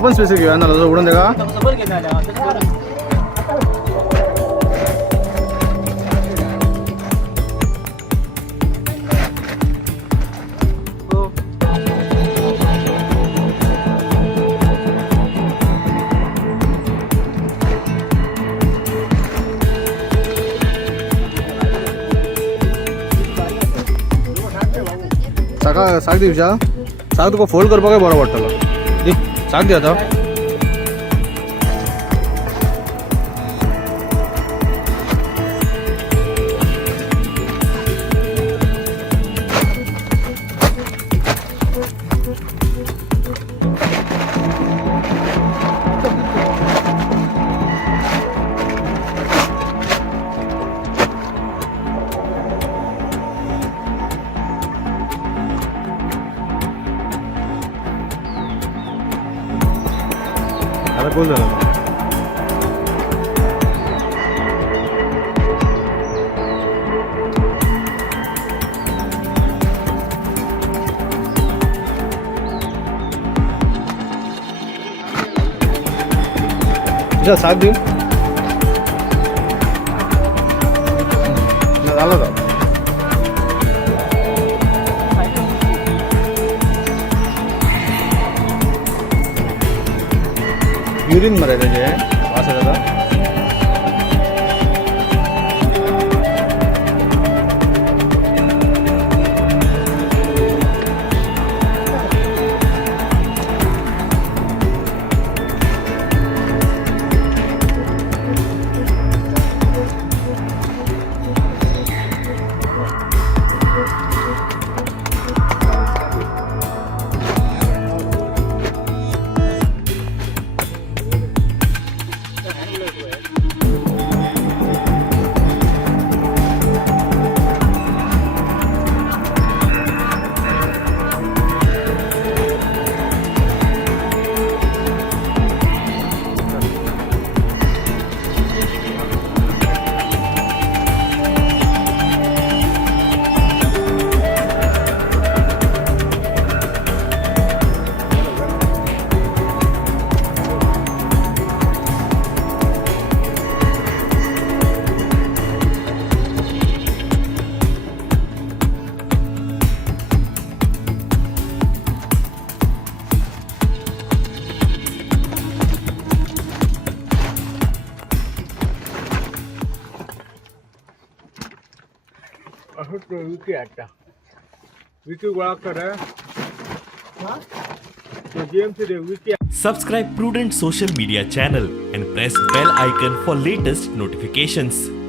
Open space घेऊया ना उडून दे का साग दिवशा साग तुका फोल्ड करपाक बरो पडटलो दी साग दी आता आता कोण झालं साथ देऊ झालं का युरिन मरायला जे असं दादा विकी आता विकी गोळा कर GMC they Vicky. Subscribe Prudent social media channel and press bell icon for latest notifications.